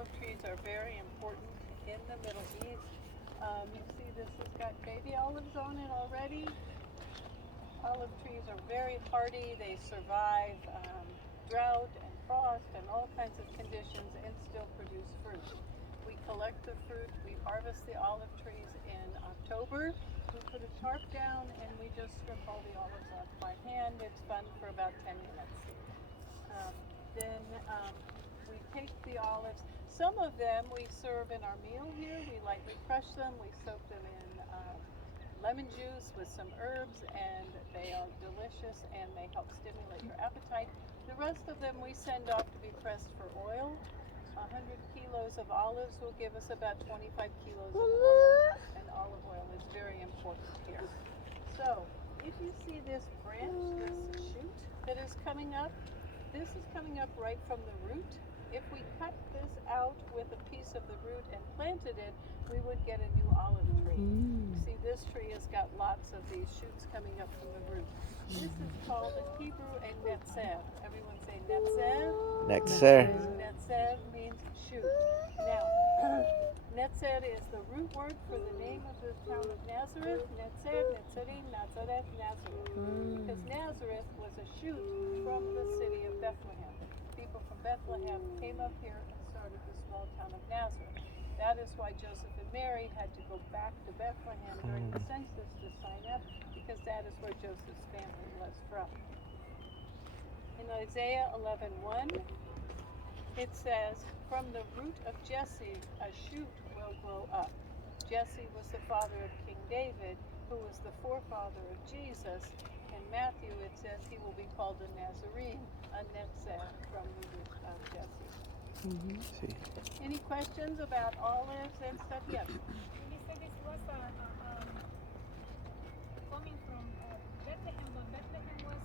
olive trees are very important in the Middle East. You see this has got baby olives on it already. Olive trees are very hardy. They survive drought and frost and all kinds of conditions and still produce fruit. We collect the fruit. We harvest the olive trees in October. We put a tarp down and we just strip all the olives off by hand. It's fun for about 10 minutes. Then we take the olives. Some of them we serve in our meal here. We lightly crush them. We soak them in lemon juice with some herbs, and they are delicious and they help stimulate your appetite. The rest of them we send off to be pressed for oil. 100 kilos of olives will give us about 25 kilos of oil, and olive oil is very important here. So if you see this branch, this shoot that is coming up, this is coming up right from the root. If we cut this out with a piece of the root and planted it, we would get a new olive tree. See, this tree has got lots of these shoots coming up from the root. This is called in Hebrew a netzev. Everyone say netzev. Netzer. Netzev means shoot. Now, netzer is the root word for the name of the town of Nazareth. Netzer, Netzerim, Nazaret, Nazareth. Because Nazareth was a shoot from the city of Bethlehem. People from Bethlehem came up here and started the small town of Nazareth. That is why Joseph and Mary had to go back to Bethlehem during the census to sign up, because that is where Joseph's family was from. In Isaiah 11:1, it says, "From the root of Jesse a shoot will grow up." Jesse was the father of King David, who was the forefather of Jesus. In Matthew it says he will be called a Nazarene, a netzer, from the root of Jesse. Sí. Any questions about olives and stuff? Yes. You said this was coming from Bethlehem, but Bethlehem was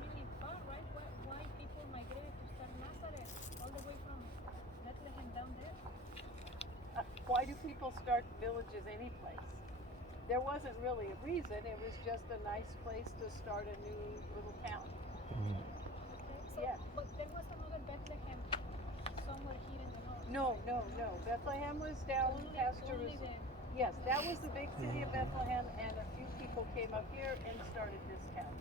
really far, right? Why people migrated to start Nazareth all the way from Bethlehem down there? Why do people start villages any place? There wasn't really a reason. It was just a nice place to start a new little town. Okay, so, Yeah. but there was another Bethlehem somewhere here in the north. No. Bethlehem was down past Jerusalem. Yes, that was the big city of Bethlehem, and a few people came up here and started this town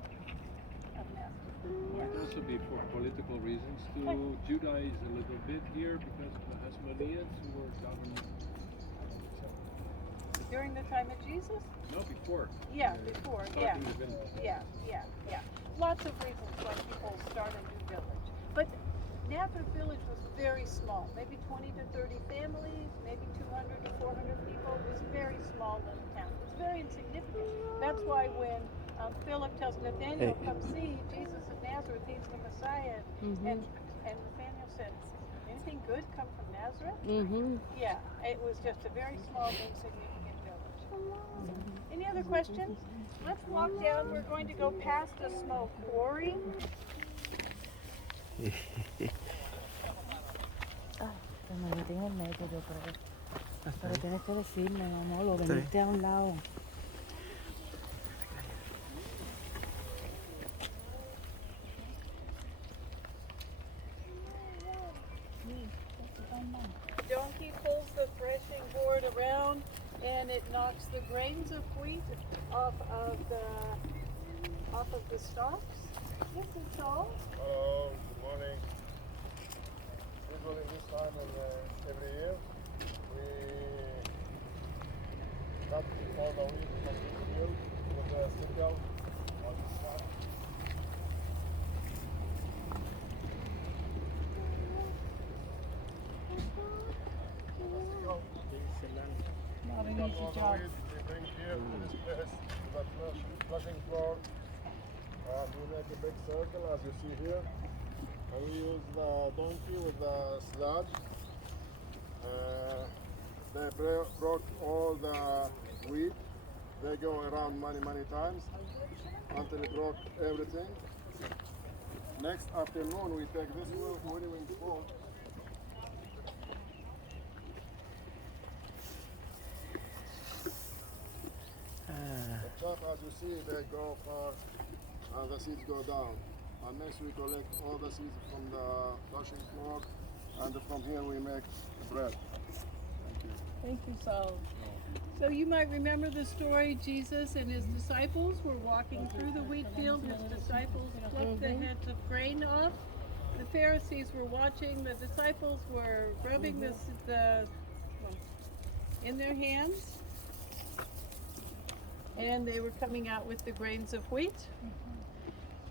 of Nazareth. It might also be for political reasons to Judaize a little bit here because of the Hasmoneans who were governing. During the time of Jesus? No, before. Yeah, before, yeah. Starting the village. Yeah. Lots of reasons why people start a new village. But Nazareth village was very small, maybe 20 to 30 families, maybe 200 to 400 people. It was a very small little town. It was very insignificant. That's why when Philip tells Nathaniel, "Come see Jesus of Nazareth, he's the Messiah," and Nathaniel said, "Anything good come from Nazareth?" Yeah, it was just a very small, insignificant village. Any other questions? Let's walk down. We're going to go past a small quarry. Me metí en el medio yo creo. Pero tienes que decirme, Manolo, venirte a un lado. Donkey pulls the threshing board around and it knocks the grains of wheat off of the stalks. This is all. Hello, good morning. Usually this time of every year, we cut all the wheat from this field with the sickle on this side. We cut all the wheat, we bring here to this place, to that flushing floor, and we make a big circle as you see here. And we use the donkey with the sludge. They broke all the wheat. They go around many times until it broke everything. Next afternoon we take this winnowing fork. The top, as you see, they go far and the seeds go down. And next we collect all the seeds from the flushing floor and from here we make bread. Thank you. Thank you, Saul. So you might remember the story. Jesus and his disciples were walking through the wheat field. His disciples plucked the heads of grain off. The Pharisees were watching. The disciples were rubbing in their hands, and they were coming out with the grains of wheat.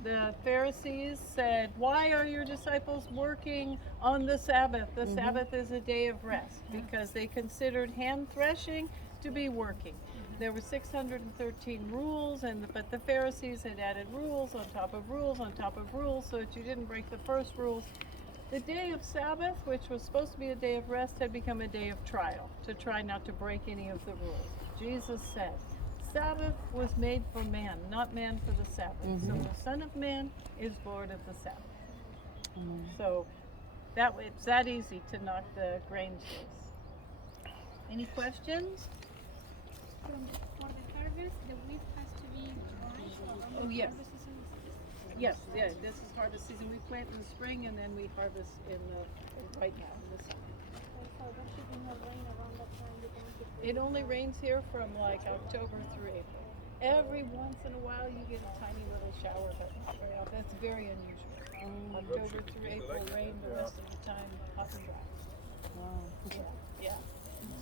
The Pharisees said, "Why are your disciples working on the Sabbath? The Sabbath is a day of rest," because they considered hand threshing to be working. There were 613 rules, but the Pharisees had added rules on top of rules on top of rules so that you didn't break the first rules. The day of Sabbath, which was supposed to be a day of rest, had become a day of trial, to try not to break any of the rules. Jesus said, Sabbath was made for man, not man for the Sabbath. So the Son of Man is Lord of the Sabbath. So it's that easy to knock the grains loose. Any questions? For the harvest, the wheat has to be dry. Oh, yes. Harvest is in the season? Yes, yeah, this is harvest season. We plant in the spring and then we harvest right now in the summer. So there should be no rain around that time. You can keep It only rains here from like October through April. Every once in a while you get a tiny little shower, but not very often. That's very unusual. October through April rain, the rest of the time hot and dry. Wow. Yeah.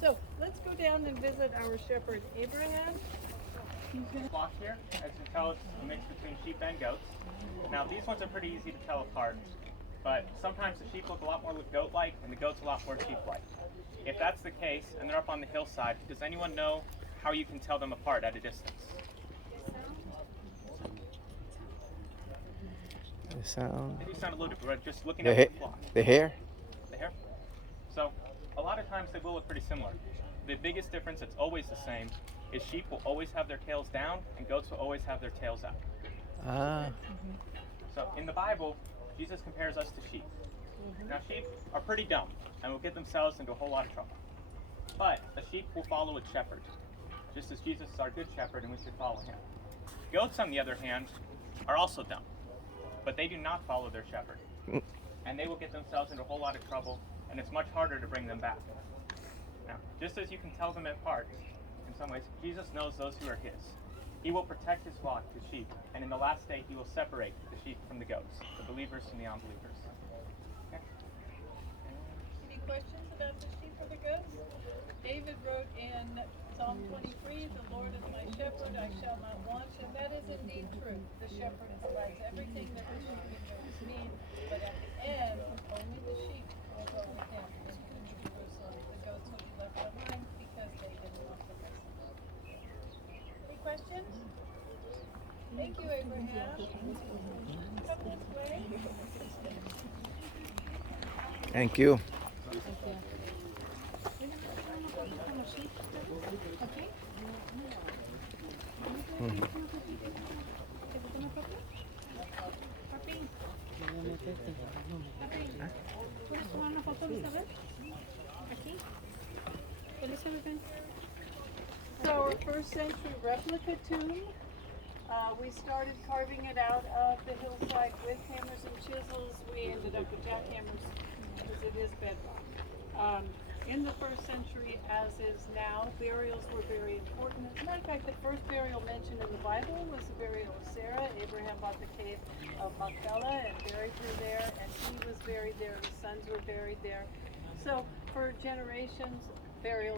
So let's go down and visit our shepherd Abraham. Flock here, as you can tell, it's a mix between sheep and goats. Now these ones are pretty easy to tell apart, but sometimes the sheep look a lot more goat-like and the goats a lot more sheep-like. If that's the case, and they're up on the hillside, does anyone know how you can tell them apart at a distance? The sound. They do sound a little different, just looking The, at ha- the flock. the hair. The hair? So, a lot of times they will look pretty similar. The biggest difference that's always the same is sheep will always have their tails down and goats will always have their tails out. Ah. So in the Bible, Jesus compares us to sheep. Now sheep are pretty dumb and will get themselves into a whole lot of trouble. But a sheep will follow its shepherd, just as Jesus is our good shepherd and we should follow him. Goats, on the other hand, are also dumb, but they do not follow their shepherd. And they will get themselves into a whole lot of trouble, and it's much harder to bring them back. Now, just as you can tell them apart, in some ways, Jesus knows those who are his. He will protect his flock, the sheep, and in the last day he will separate the sheep from the goats, the believers from the unbelievers. Okay. Any questions about the sheep or the goats? David wrote in Psalm 23, "The Lord is my shepherd, I shall not want," and that is indeed true. The shepherd provides everything that the sheep and goats need, but at the end, only the sheep will go with him into Jerusalem. The goats will be left behind because they didn't want the rest. Any questions? Thank you, Abraham. Come this way. Thank you. ¿Puedes tomar una foto, Isabel? Aquí. Elizabeth. So our first century replica tomb, we started carving it out of the hillside with hammers and chisels. We ended up with jackhammers because it is bedrock. In the first century, as is now, burials were very important. As a matter of fact, the first burial mentioned in the Bible was the burial of Sarah. Abraham bought the cave of Machpelah and buried her there, and he was buried there. His sons were buried there. So for generations, burial